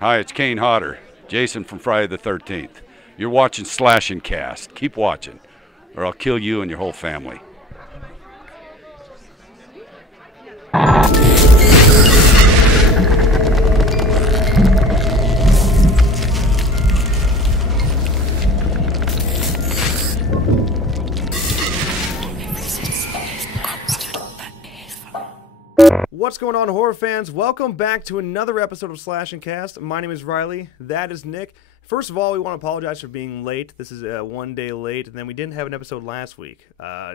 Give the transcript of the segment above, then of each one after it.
Hi, it's Kane Hodder, Jason from Friday the 13th. You're watching Slash and Cast. Keep watching, or I'll kill you and your whole family. What's going on, horror fans? Welcome back to another episode of Slash and Cast. My name is Riley. That is Nick. First of all, we want to apologize for being late. This is one day late, and then we didn't have an episode last week.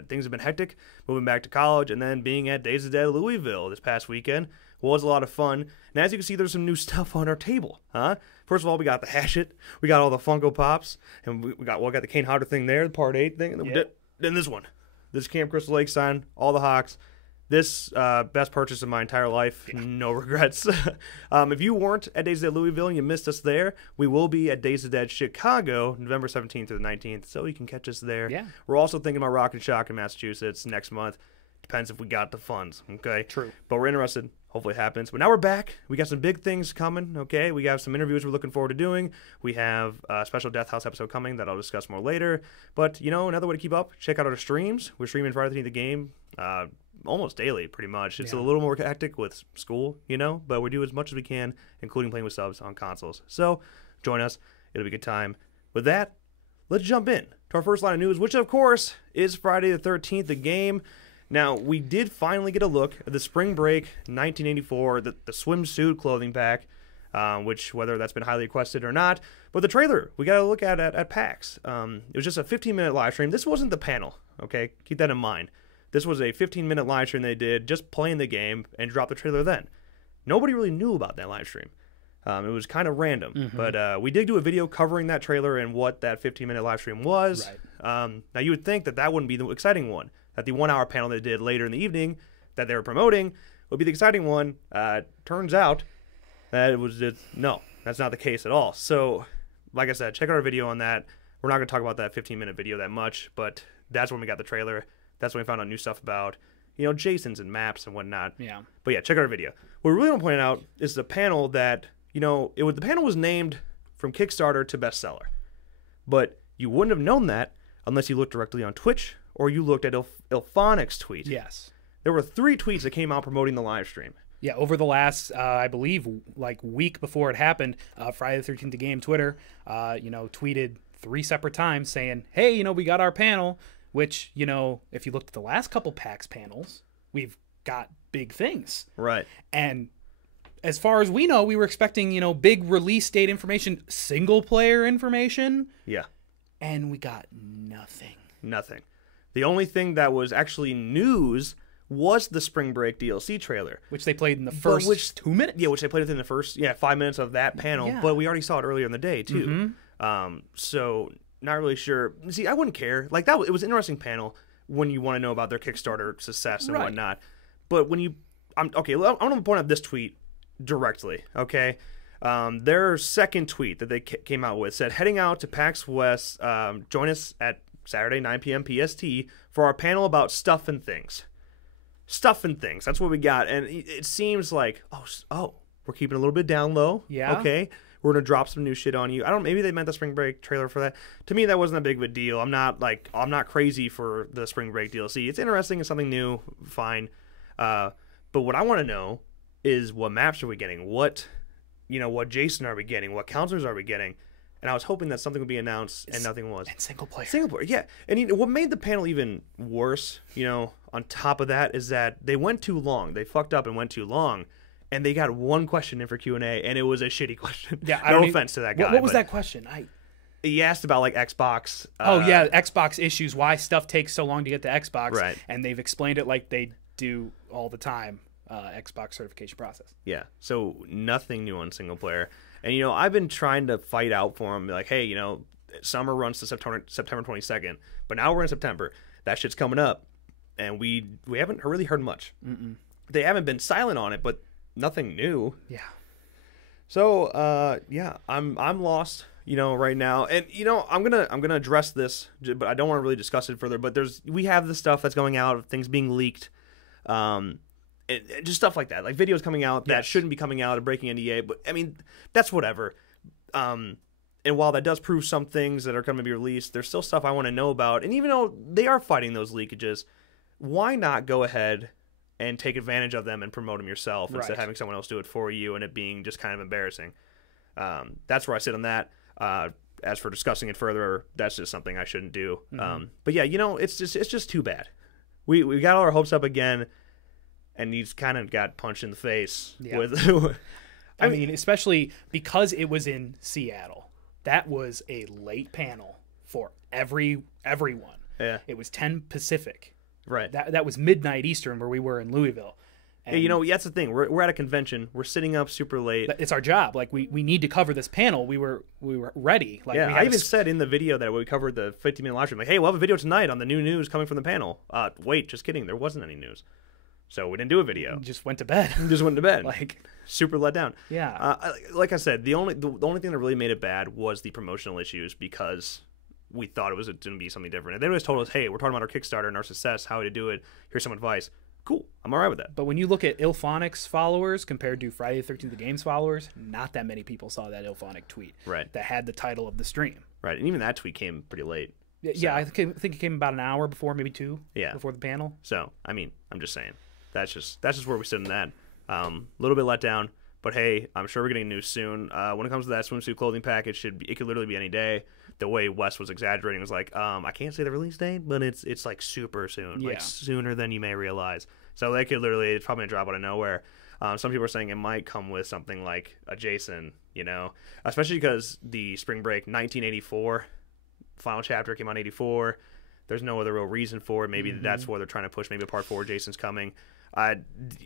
Things have been hectic, moving back to college, and then being at Days of the Dead Louisville this past weekend was a lot of fun. And as you can see, there's some new stuff on our table, huh? First of all, we got the Hatchet, we got all the Funko Pops, and we got the Kane Hodder thing there, the Part 8 thing, and then this one. This Camp Crystal Lake sign, all the Hawks. This best purchase of my entire life, no regrets. If you weren't at Days of the Dead Louisville and you missed us there, we will be at Days of the Dead Chicago, November 17th through the 19th, so you can catch us there. Yeah. We're also thinking about Rock and Shock in Massachusetts next month. Depends if we got the funds, okay? True. But we're interested. Hopefully it happens. But now we're back. We got some big things coming, okay? We have some interviews we're looking forward to doing. We have a special Death House episode coming that I'll discuss more later. But, you know, another way to keep up, check out our streams. We're streaming Friday the Game almost daily, pretty much. It's a little more hectic with school, you know, but we do as much as we can, including playing with subs on consoles. So join us. It'll be a good time. With that, let's jump in to our first line of news, which, of course, is Friday the 13th, the game. Now, we did finally get a look at the Spring Break 1984, the swimsuit clothing pack, which, whether that's been highly requested or not, but the trailer we got to look at PAX. It was just a 15-minute live stream. This wasn't the panel, okay? Keep that in mind. This was a 15-minute live stream they did, just playing the game, and dropped the trailer then. Nobody really knew about that live stream. It was kind of random, but we did do a video covering that trailer and what that 15-minute live stream was. Right. Now, you would think that that wouldn't be the exciting one, that the one-hour panel they did later in the evening that they were promoting would be the exciting one. Turns out that it was just, no, that's not the case at all. So, like I said, check out our video on that. We're not going to talk about that 15-minute video that much, but that's when we got the trailer. That's when we found out new stuff about, you know, Jasons and maps and whatnot. Yeah. But yeah, check out our video. What we really want to point out is the panel that, you know, the panel was named from Kickstarter to bestseller. But you wouldn't have known that unless you looked directly on Twitch or you looked at Ilphonic's tweet. Yes. There were 3 tweets that came out promoting the live stream. Yeah, over the last, I believe, like week before it happened, Friday the 13th Game Twitter, tweeted 3 separate times saying, hey, you know, we got our panel. Which, you know, if you looked at the last couple PAX panels, we've got big things. Right. And as far as we know, we were expecting, you know, big release date information, single player information. Yeah. And we got nothing. Nothing. The only thing that was actually news was the Spring Break DLC trailer. Which they played in the first 2 minutes. Yeah, which they played within the first 5 minutes of that panel. Yeah. But we already saw it earlier in the day, too. So... not really sure. See, I wouldn't care. Like that, it was an interesting panel when you want to know about their Kickstarter success and whatnot. But when you, I'm going to point out this tweet directly. Okay, their second tweet that they came out with said, "Heading out to PAX West. Join us at Saturday 9 p.m. PST for our panel about stuff and things. Stuff and things. That's what we got. And it seems like oh, we're keeping a little bit down low. Yeah. Okay." We're going to drop some new shit on you. Maybe they meant the Spring Break trailer for that. To me, that wasn't a big of a deal. I'm not crazy for the Spring Break DLC. It's interesting. It's something new. Fine. But what I want to know is what maps are we getting? What Jason are we getting? What counselors are we getting? And I was hoping that something would be announced, and nothing was. And single player. Single player, yeah. And what made the panel even worse, on top of that, is that they went too long. They fucked up and went too long. And they got one question in for Q&A, and it was a shitty question. Yeah, no offense to that guy. What was that question? He asked about like Xbox. Xbox issues. Why stuff takes so long to get to Xbox? Right. And they've explained it like they do all the time. Xbox certification process. Yeah. So nothing new on single player. And I've been trying to fight out for him. Like, hey, summer runs to September 22nd, but now we're in September. That shit's coming up, and we haven't really heard much. They haven't been silent on it, but nothing new. Yeah. So, I'm lost, right now. And, I'm gonna address this, but I don't want to really discuss it further. But we have the stuff that's going out, things being leaked. and just stuff like that, like videos coming out that Yes. shouldn't be coming out and breaking NDA. But I mean, that's whatever. And while that does prove some things that are going to be released, there's still stuff I want to know about. And even though they are fighting those leakages, why not go ahead and take advantage of them and promote them yourself instead of Right. having someone else do it for you and it being just kind of embarrassing? That's where I sit on that. As for discussing it further, that's just something I shouldn't do. But yeah, it's just too bad. We got all our hopes up again, and he's kind of got punched in the face Yeah. with. I mean, especially because it was in Seattle. That was a late panel for everyone. Yeah. It was 10 Pacific. Right. That was midnight Eastern where we were in Louisville. And Yeah, that's the thing. We're at a convention. We're sitting up super late. it's our job. Like we need to cover this panel. We were ready. Like Yeah, we I had even said in the video that we covered the 50-minute live stream, like, hey, we'll have a video tonight on the new news coming from the panel. Wait, just kidding. There wasn't any news. So we didn't do a video. just went to bed. Just went to bed. Like, super let down. yeah. Like I said, the only thing that really made it bad was the promotional issues because we thought it was going to be something different. And they always told us, hey, we're talking about our Kickstarter and our success, how to do it. Here's some advice. Cool. I'm all right with that. But when you look at Ilphonic's followers compared to Friday the 13th the Game's followers, not that many people saw that Ilphonic tweet Right. that had the title of the stream. Right. And even that tweet came pretty late. Yeah, I think it came about an hour before, maybe two, Yeah. before the panel. So, I mean, I'm just saying. That's just where we sit in that. A little bit let down, but hey, I'm sure we're getting news soon. When it comes to that swimsuit clothing package, it could literally be any day. The way Wes was exaggerating was like, I can't say the release date, but it's like super soon, Yeah. like sooner than you may realize. So they could literally, it's probably gonna drop out of nowhere. Some people are saying it might come with something like a Jason, especially because the Spring Break 1984 final chapter came out in 84. There's no other real reason for it. Maybe that's where they're trying to push. Maybe part 4 Jason's coming.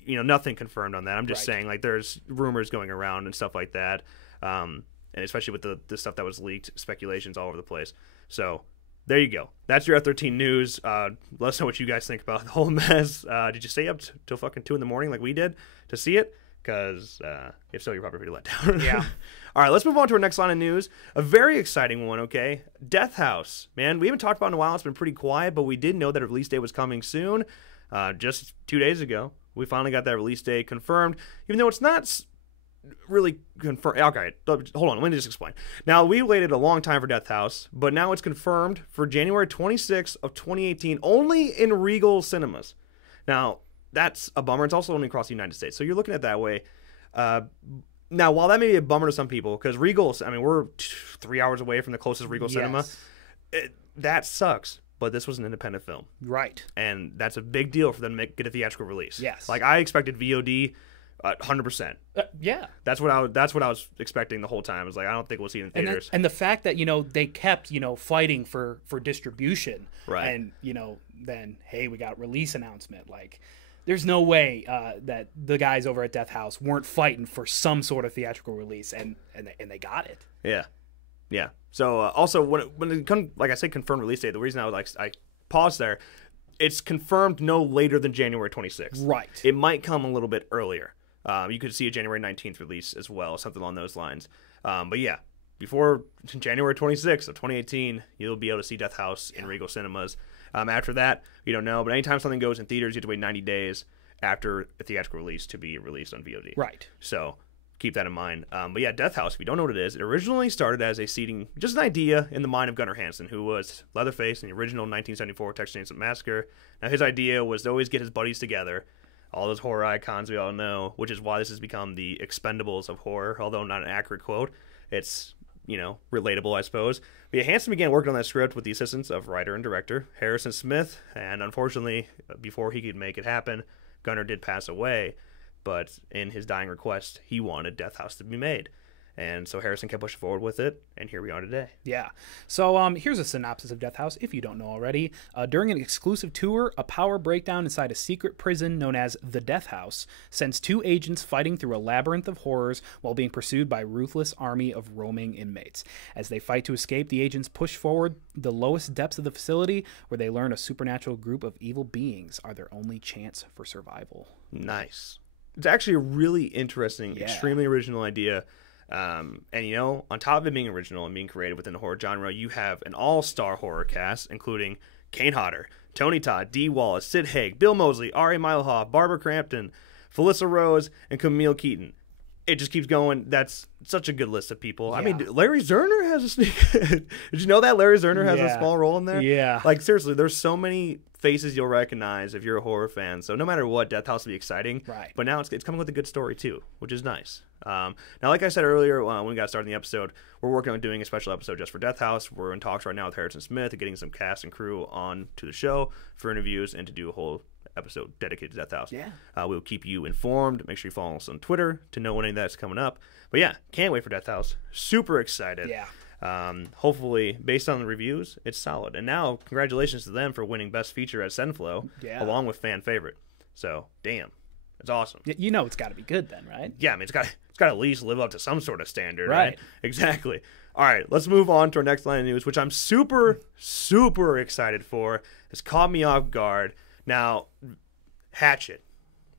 Nothing confirmed on that. I'm just Right. saying, like, there's rumors going around and stuff like that. And especially with the stuff that was leaked, speculations all over the place. So there you go. That's your F13 news. Let us know what you guys think about the whole mess. Did you stay up till fucking 2 in the morning like we did to see it? Because if so, you're probably pretty let down. Yeah. All right, let's move on to our next line of news. A very exciting one, okay? Death House. Man, we haven't talked about it in a while. It's been pretty quiet, but we did know that a release date was coming soon. Just 2 days ago, we finally got that release date confirmed, even though it's not really confirmed. Okay, hold on. Let me just explain. Now, we waited a long time for Death House, but now it's confirmed for January 26th of 2018, only in Regal Cinemas. Now, that's a bummer. It's also only across the United States, so you're looking at it that way. Now, while that may be a bummer to some people, because Regal, I mean, we're 3 hours away from the closest Regal cinema. That sucks, but this was an independent film. Right. And that's a big deal for them to get a theatrical release. Yes. Like, I expected VOD 100%. Yeah. That's what I was expecting the whole time. I was like, I don't think we'll see it in theaters. And the fact that, they kept, fighting for distribution. Right. And, then, hey, we got release announcement. Like, there's no way that the guys over at Death House weren't fighting for some sort of theatrical release, and they got it. Yeah. Yeah. So also when it comes, like I said, confirmed release date, the reason I paused there, it's confirmed no later than January 26th. Right. It might come a little bit earlier. You could see a January 19th release as well, something along those lines. But yeah, before January 26th of 2018, you'll be able to see Death House in Regal Cinemas. After that, you don't know. But anytime something goes in theaters, you have to wait 90 days after a theatrical release to be released on VOD. Right. So keep that in mind. But yeah, Death House, if you don't know what it is, it originally started as a seating, just an idea in the mind of Gunnar Hansen, who was Leatherface in the original 1974 Texas Chainsaw Massacre. Now, his idea was to always get his buddies together, all those horror icons we all know, which is why this has become the Expendables of horror, although not an accurate quote. It's, relatable, I suppose. But yeah, Hansen began working on that script with the assistance of writer and director Harrison Smith, and unfortunately, before he could make it happen, Gunnar did pass away. But in his dying request, he wanted Death House to be made. And so Harrison kept pushing forward with it, and here we are today. Yeah. So here's a synopsis of Death House, if you don't know already. During an exclusive tour, a power breakdown inside a secret prison known as the Death House sends 2 agents fighting through a labyrinth of horrors while being pursued by a ruthless army of roaming inmates. As they fight to escape, the agents push forward the lowest depths of the facility, where they learn a supernatural group of evil beings are their only chance for survival. Nice. It's actually a really interesting, Yeah. extremely original idea. And on top of it being original and being created within the horror genre, you have an all-star horror cast, including Kane Hodder, Tony Todd, Dee Wallace, Sid Haig, Bill Moseley, Ari Mylhoff, Barbara Crampton, Felissa Rose, and Camille Keaton. It just keeps going. That's such a good list of people. I mean, Larry Zerner has a sneak. Did you know that Larry Zerner has a small role in there? Yeah. Like, seriously, there's so many faces you'll recognize if you're a horror fan. So no matter what, Death House will be exciting. Right. But now it's coming with a good story, too, which is nice. Now, like I said earlier when we got started in the episode, we're working on doing a special episode just for Death House. We're in talks right now with Harrison Smith and getting some cast and crew on to the show for interviews and to do a whole episode dedicated to Death House. Yeah. We'll keep you informed. Make sure you follow us on Twitter to know when any of that's coming up. But yeah, can't wait for Death House. Super excited. Yeah. Hopefully, based on the reviews, it's solid. And now, congratulations to them for winning Best Feature at Senflow, along with Fan Favorite. So, damn, it's awesome. You know it's got to be good then, right? Yeah, I mean, it's got to at least live up to some sort of standard, right? Exactly. All right, let's move on to our next line of news, which I'm super, super excited for. It's caught me off guard. Now, Hatchet,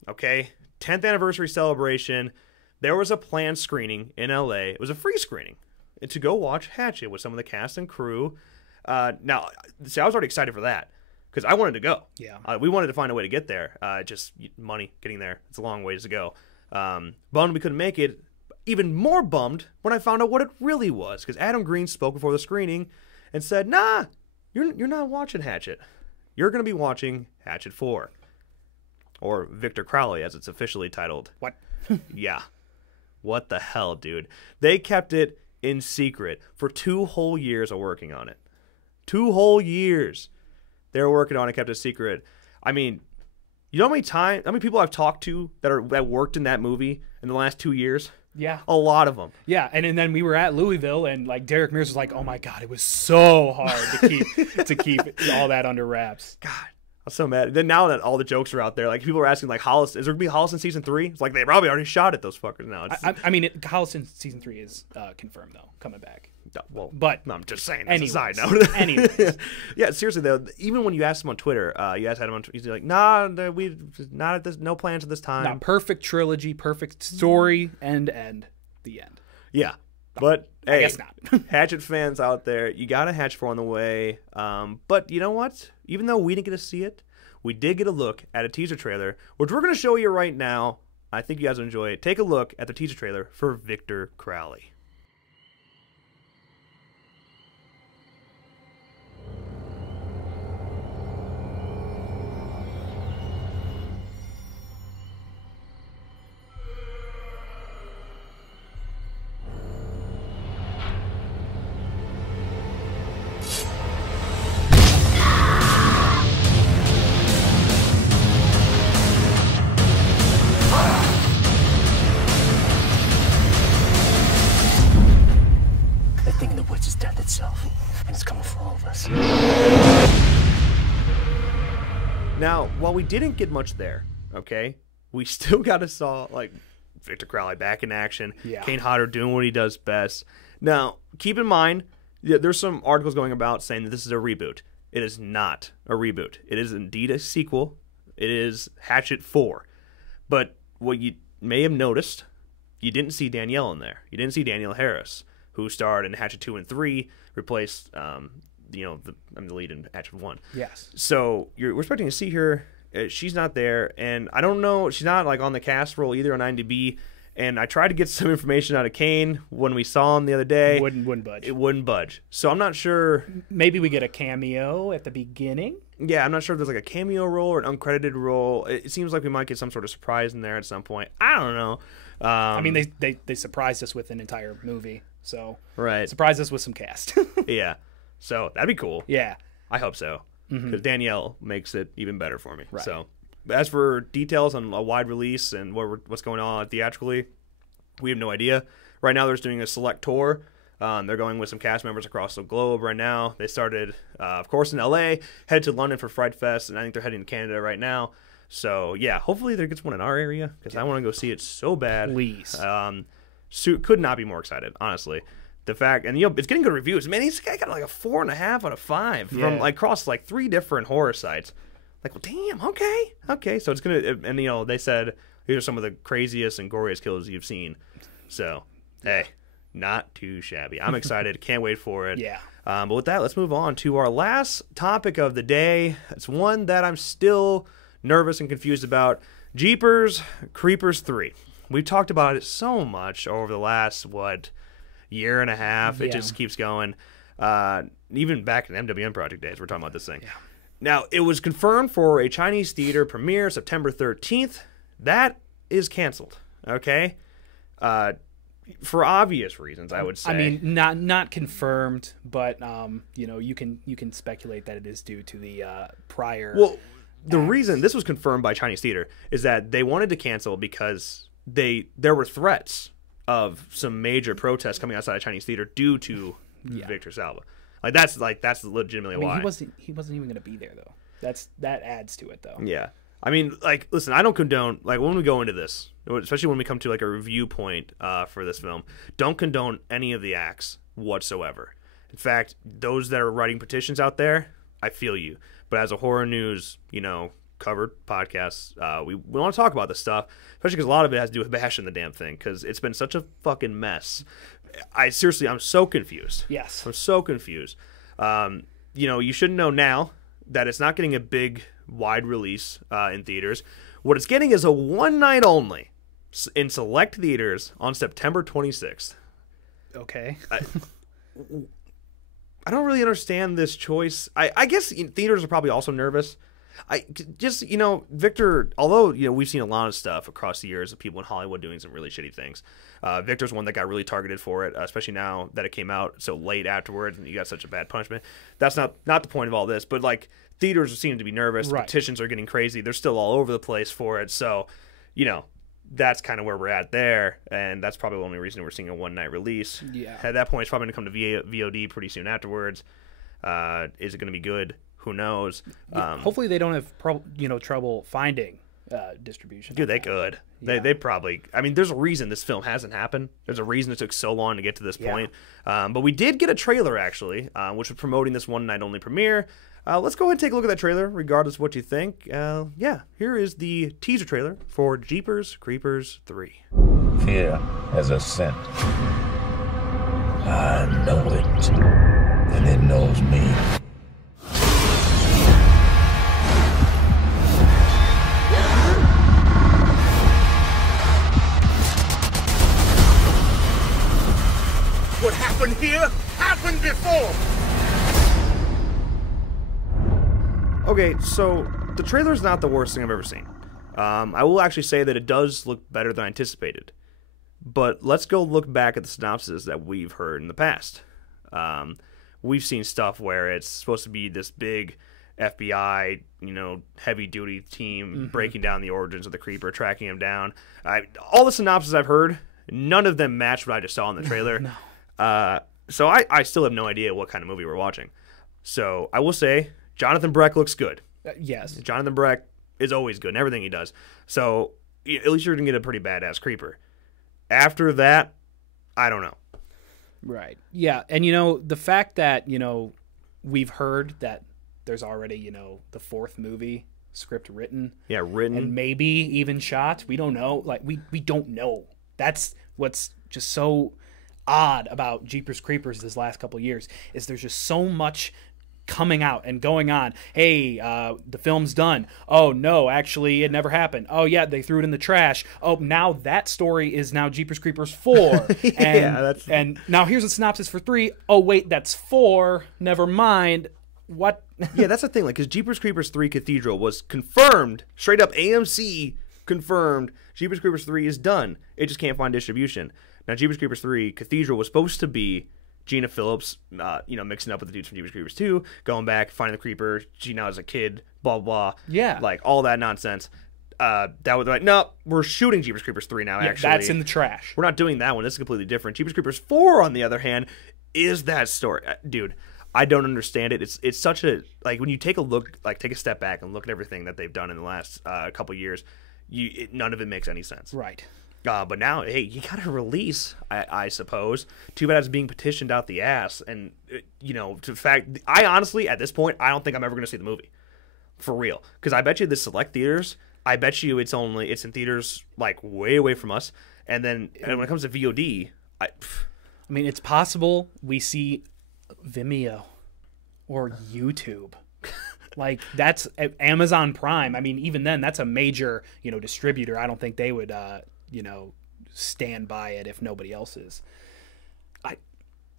okay? 10th anniversary celebration. There was a planned screening in LA. It was a free screening to go watch Hatchet with some of the cast and crew. Now, see, I was already excited for that because I wanted to go. Yeah. We wanted to find a way to get there. Just money getting there. It's a long ways to go. Bummed we couldn't make it. Even more bummed when I found out what it really was because Adam Green spoke before the screening and said, "Nah, you're not watching Hatchet. You're going to be watching Hatchet 4." Or Victor Crowley, as it's officially titled. What? Yeah. What the hell, dude? They kept it in secret for 2 whole years of working on it. 2 whole years they were working on it, kept it secret. I mean, you know how many people I've talked to that worked in that movie in the last 2 years? Yeah. A lot of them. Yeah, and then we were at Louisville, and like Derek Mears was like, "Oh my God, it was so hard to keep all that under wraps." God, I'm so mad. Then now that all the jokes are out there, like people are asking, like, Hollis, is there gonna be Hollis in season 3? It's like they probably already shot it. Those fuckers now. I mean, Holliston season 3 is confirmed though, coming back. Well, but no, I'm just saying. That's a side anyways, note. anyways. Yeah, seriously though, even when you asked him on Twitter, he's like, "Nah, we not at this. No plans at this time." Not perfect trilogy, perfect story, end, the end. Yeah, but I hey, guess not. Hatchet fans out there, you got a Hatchet 4 on the way. But you know what? Even though we didn't get to see it, we did get a look at a teaser trailer, which we're going to show you right now. I think you guys will enjoy it. Take a look at the teaser trailer for Victor Crowley. Now, while we didn't get much there, okay, we still got to saw, like, Victor Crowley back in action. Yeah. Kane Hodder doing what he does best. Now, keep in mind, there's some articles going about saying that this is a reboot. It is not a reboot. It is indeed a sequel. It is Hatchet 4. But what you may have noticed, you didn't see Danielle in there. You didn't see Danielle Harris, who starred in Hatchet 2 and 3, replaced the lead in Hatchet 1. Yes. So we're expecting to see her. She's not there, and I don't know. She's not like on the cast roll either on IMDb. And I tried to get some information out of Kane when we saw him the other day. Wouldn't budge. It wouldn't budge. So I'm not sure. Maybe we get a cameo at the beginning. Yeah, I'm not sure if there's like a cameo role or an uncredited role. It seems like we might get some sort of surprise in there at some point. I don't know. I mean, they surprised us with an entire movie, so right. Surprised us with some cast. Yeah. So that'd be cool. Yeah. I hope so. Because Danielle makes it even better for me. Right. So, but as for details on a wide release and what's going on theatrically, we have no idea. Right now, they're just doing a select tour. They're going with some cast members across the globe right now. They started, of course, in LA, headed to London for Fright Fest, and I think they're heading to Canada right now. So, yeah, hopefully there gets one in our area because I want to go see it so bad. Please. Could not be more excited, honestly. The fact, and it's getting good reviews. Man, he's got like a 4.5 out of 5 from like across like 3 different horror sites. Like, well, damn, okay. So it's gonna, and they said these are some of the craziest and goriest kills you've seen. So, hey, not too shabby. I'm excited. Can't wait for it. Yeah. But with that, let's move on to our last topic of the day. It's one that I'm still nervous and confused about. Jeepers Creepers 3. We've talked about it so much over the last, year and a half. It Yeah. just keeps going. Even back in MWM Project days, we're talking about this thing. Yeah. Now, it was confirmed for a Chinese theater premiere September 13th. That is canceled, okay? For obvious reasons, I would say. I mean, not confirmed, but you can speculate that it is due to the prior. Well, the reason this was confirmed by Chinese theater is that they wanted to cancel because there were threats of some major protests coming outside of Chinese theater due to Victor Salva. That's legitimately why. He wasn't even going to be there though. That adds to it though. Yeah. I mean, listen, I don't condone, when we go into this, especially when we come to, a review point for this film, don't condone any of the acts whatsoever. In fact, those that are writing petitions out there, I feel you. But as a horror news, covered podcast, we want to talk about this stuff, especially because a lot of it has to do with bashing the damn thing, because it's been such a fucking mess. I'm so confused. Yes. I'm so confused. You should know now that it's not getting a big, wide release in theaters. What it's getting is a one night only in select theaters on September 26th. Okay. I don't really understand this choice. I guess theaters are probably also nervous. Victor, although, we've seen a lot of stuff across the years of people in Hollywood doing some really shitty things. Victor's one that got really targeted for it, especially now that it came out so late afterwards and you got such a bad punishment. That's not the point of all this, but theaters seem to be nervous. Right. Petitions are getting crazy. They're still all over the place for it. So, that's kind of where we're at there. And that's probably the only reason we're seeing a one night release. Yeah. At that point, it's probably going to come to VOD pretty soon afterwards. Is it going to be good? Who knows? Hopefully they don't have trouble finding distribution. Dude, they could. They probably. I mean, there's a reason this film hasn't happened. There's a reason it took so long to get to this point. But we did get a trailer actually, which was promoting this one night only premiere. Let's go ahead and take a look at that trailer, regardless of what you think. Here is the teaser trailer for Jeepers Creepers 3. Fear has a scent. I know it, and it knows me. What happened here happened before. Okay, so the trailer's not the worst thing I've ever seen. I will actually say that it does look better than I anticipated. But let's go look back at the synopsis that we've heard in the past. We've seen stuff where it's supposed to be this big FBI, heavy-duty team breaking down the origins of the creeper, tracking him down. All the synopses I've heard, none of them match what I just saw in the trailer. No. So I still have no idea what kind of movie we're watching. So I will say, Jonathan Breck looks good. Yes. Jonathan Breck is always good in everything he does. So at least you're going to get a pretty badass creeper. After that, I don't know. Right. Yeah. And, the fact that, we've heard that there's already, the fourth movie script written. Yeah, written. And maybe even shot. We don't know. We don't know. That's what's just so odd about Jeepers Creepers this last couple of years is there's just so much coming out and going on. Hey, the film's done. Oh no, actually it never happened. Oh yeah, they threw it in the trash. Oh, now that story is now Jeepers Creepers 4. And now here's a synopsis for 3. Oh wait, that's 4. Never mind. What? Yeah, that's the thing. Because Jeepers Creepers 3 Cathedral was confirmed, straight up AMC confirmed. Jeepers Creepers 3 is done. It just can't find distribution. Now, Jeepers Creepers 3 Cathedral was supposed to be Gina Phillips, mixing up with the dudes from Jeepers Creepers 2, going back, finding the creeper. She now is a kid, blah, blah, blah. Yeah. All that nonsense. That was no, we're shooting Jeepers Creepers 3 now, actually. That's in the trash. We're not doing that one. This is completely different. Jeepers Creepers 4, on the other hand, is that story. Dude, I don't understand it. It's such a, when you take a look, take a step back and look at everything that they've done in the last couple years, none of it makes any sense. Right. But now, hey, you got to release, I suppose. Too bad it's being petitioned out the ass. And, to fact, I honestly, at this point, I don't think I'm ever going to see the movie. For real. Because I bet you the select theaters, I bet you it's in theaters, way away from us. And then when it comes to VOD, I mean, it's possible we see Vimeo or YouTube. Like, that's Amazon Prime. I mean, even then, that's a major, distributor. I don't think they would, stand by it if nobody else is.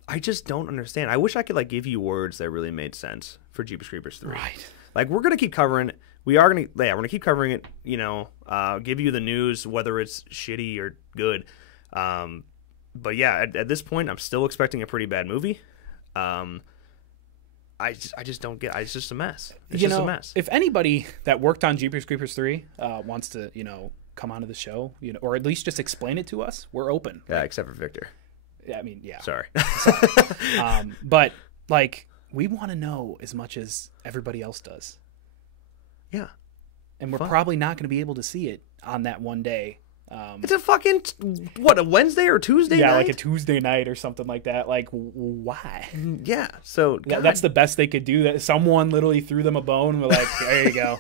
I just don't understand. I wish I could give you words that really made sense for Jeepers Creepers 3. Right. Like, we're gonna keep covering it. We're gonna keep covering it. Give you the news whether it's shitty or good. But yeah, at this point, I'm still expecting a pretty bad movie. I just don't get. It's just a mess. It's just a mess. If anybody that worked on Jeepers Creepers 3 wants to, come onto the show, or at least just explain it to us, we're open. Yeah, except for Victor. Yeah, I mean, yeah. Sorry. But we want to know as much as everybody else does. Yeah. And we're probably not going to be able to see it on that one day. It's a fucking a Wednesday or Tuesday night? Yeah, like a Tuesday night or something like that. Like, why? Yeah, so that's the best they could do. That someone literally threw them a bone. And we're like, there you go.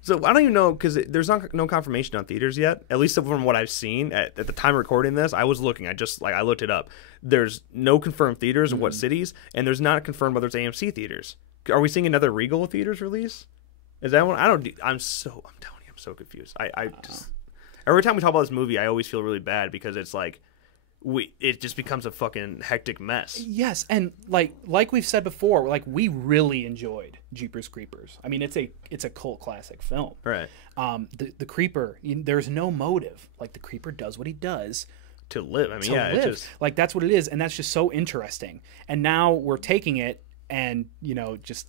So I don't even know, because there's no confirmation on theaters yet. At least from what I've seen at the time of recording this, I was looking. I looked it up. There's no confirmed theaters in what cities, and there's not confirmed whether it's AMC theaters. Are we seeing another Regal theaters release? Is that one? I'm telling you, I'm so confused. I just every time we talk about this movie, I always feel really bad because it's like it just becomes a fucking hectic mess. Yes, and like we've said before, we really enjoyed Jeepers Creepers. I mean, it's a cult classic film. Right. The Creeper, there's no motive. Like, the Creeper does what he does to live. I mean, live. It's just that's what it is, and that's just so interesting. And now we're taking it and just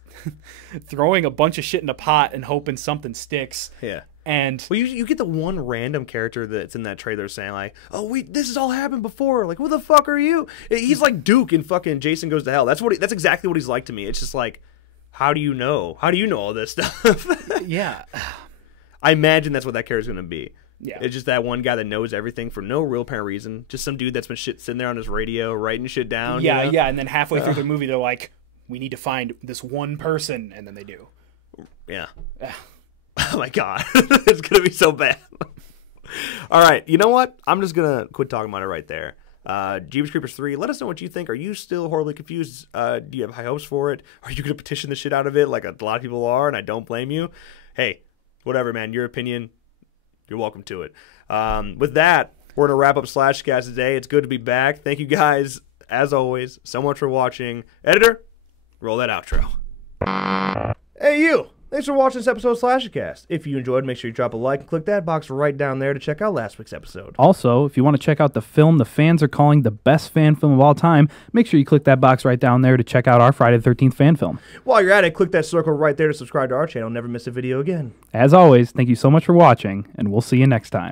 throwing a bunch of shit in a pot and hoping something sticks. Yeah. And you get the one random character that's in that trailer saying like, "Oh, this has all happened before." Like, who the fuck are you? He's like Duke in fucking Jason Goes to Hell. That's exactly what he's like to me. It's just like, how do you know? How do you know all this stuff? Yeah. I imagine that's what that character's gonna be. Yeah. It's just that one guy that knows everything for no real apparent reason. Just some dude that's been sitting there on his radio writing shit down. Yeah, yeah. And then halfway through the movie, they're like, "We need to find this one person," and then they do. Yeah. Oh my god, it's gonna be so bad. All right, you know what? I'm just gonna quit talking about it right there. Jeepers Creepers 3. Let us know what you think. Are you still horribly confused? Do you have high hopes for it? Are you gonna petition the shit out of it like a lot of people are? And I don't blame you. Hey, whatever, man. Your opinion. You're welcome to it. With that, we're gonna wrap up Slashcast today. It's good to be back. Thank you guys, as always, so much for watching. Editor, roll that outro. Hey, you. Thanks for watching this episode of Slashcast. If you enjoyed, make sure you drop a like and click that box right down there to check out last week's episode. Also, if you want to check out the film the fans are calling the best fan film of all time, make sure you click that box right down there to check out our Friday the 13th fan film. While you're at it, click that circle right there to subscribe to our channel. Never miss a video again. As always, thank you so much for watching, and we'll see you next time.